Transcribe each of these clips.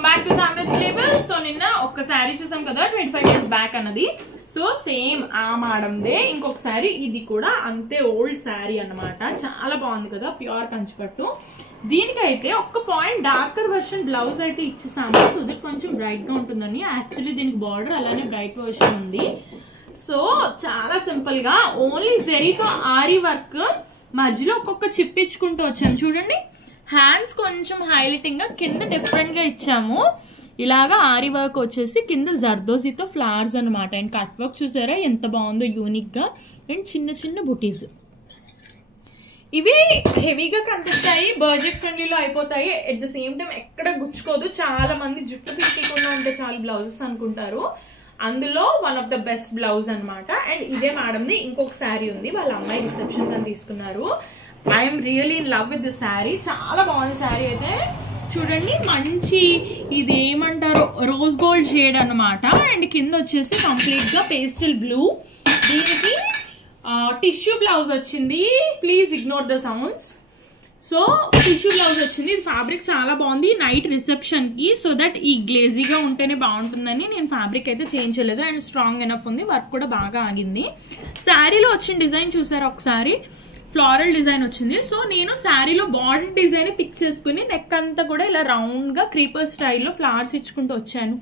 Welcome back to Samraj label. So నిన్న ఒక శారీ చూసాం కదా 25 years బ్యాక్ అన్నది. సో సేమ్ ఆ మేడందే ఇంకొక శారీ, ఇది కూడా అంతే ఓల్డ్ శారీ అన్నమాట. చాలా బాగుంది కదా, ప్యూర్ కంచిపట్టు. దీనికైతే ఒక్క పాయింట్ డార్కర్ వర్షన్ బ్లౌజ్ అయితే ఇచ్చేసాము, సో దట్ కొంచెం బ్రైట్ గా ఉంటుందని. యాక్చువల్లీ దీనికి బార్డర్ అలానే బ్రైట్ వర్షన్ ఉంది. సో చాలా సింపుల్ గా ఓన్లీ జెరీతో ఆరీ వర్క్ మధ్యలో ఒక్కొక్క చిప్ ఇచ్చుకుంటూ వచ్చాము. చూడండి, హ్యాండ్స్ కొంచెం హైలైటింగ్ గా కింద డిఫరెంట్ గా ఇచ్చాము. ఇలాగా ఆరీ వర్క్ వచ్చేసి కింద జర్దోజీతో ఫ్లవర్స్ అనమాట. అండ్ కట్ వర్క్ చూసారా ఎంత బాగుందో, యూనిక్ గా. అండ్ చిన్న చిన్న బుటీస్, ఇవి హెవీగా కనిపిస్తాయి, బడ్జెట్ ఫ్రెండ్లీలో అయిపోతాయి. ఎట్ ద సేమ్ టైం ఎక్కడ గుచ్చుకోదు. చాలా మంది జుట్టు తీయకుండా ఉంటే చాలా బ్లౌజెస్ అనుకుంటారు, అందులో one of the best blouse అనమాట. అండ్ ఇదే మేడంది ఇంకొక శారీ ఉంది, వాళ్ళ అమ్మాయి రిసెప్షన్ అని తీసుకున్నారు. I'm really in love with the sari. చాలా బాగుంది శారీ అయితే. చూడండి, మంచి ఇది ఏమంటారు రోజ్ గోల్డ్ షేడ్ అనమాట. అండ్ కింద వచ్చేసి కంప్లీట్ గా పేస్టల్ బ్లూ. దీనికి టిష్యూ బ్లౌజ్ వచ్చింది, please ignore the sounds. So tissue blouse వచ్చింది. ఇది ఫ్యాబ్రిక్ చాలా బాగుంది నైట్ రిసెప్షన్ కి, సో దట్ ఈ గ్లేజీగా ఉంటేనే బాగుంటుందని నేను ఫ్యాబ్రిక్ అయితే చేంజ్ చేయలేదు. అండ్ స్ట్రాంగ్ ఎనఫ్ ఉంది, వర్క్ కూడా బాగా ఆగింది. శారీలో వచ్చిన డిజైన్ చూసారా ఒకసారి, ఫ్లోరల్ డిజైన్ వచ్చింది. సో నేను శారీలో బార్డర్ డిజైన్ పిక్ చేసుకుని నెక్ అంతా కూడా ఇలా రౌండ్ గా క్రీపర్ స్టైల్లో ఫ్లవర్స్ ఇచ్చుకుంటూ వచ్చాను.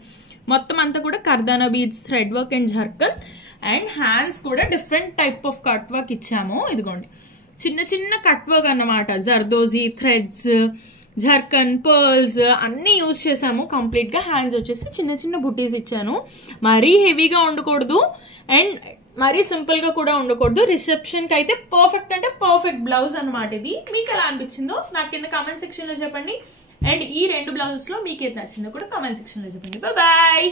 మొత్తం అంతా కూడా కర్దానా beads, thread work and zircon. And hands కూడా different type of cut work ఇచ్చాము. ఇదిగోండి, చిన్న చిన్న కట్ వర్క్ అన్నమాట. జర్దోజీ, థ్రెడ్స్, జర్కన్, పర్ల్స్ అన్ని యూజ్ చేసాము కంప్లీట్ గా. హ్యాండ్స్ వచ్చేసి చిన్న చిన్న బుటీస్ ఇచ్చాను. మరీ హెవీగా ఉండకూడదు అండ్ మరీ సింపుల్ గా కూడా ఉండకూడదు. రిసెప్షన్ కి అయితే పర్ఫెక్ట్ అంటే పర్ఫెక్ట్ బ్లౌజ్ అనమాట. ఇది మీకు ఎలా అనిపించిందో నాకు కింద కామెంట్ సెక్షన్ లో చెప్పండి. అండ్ ఈ రెండు బ్లౌజెస్ లో మీకు ఏది నచ్చిందో కూడా కామెంట్ సెక్షన్ లో చెప్పండి. బాయ్.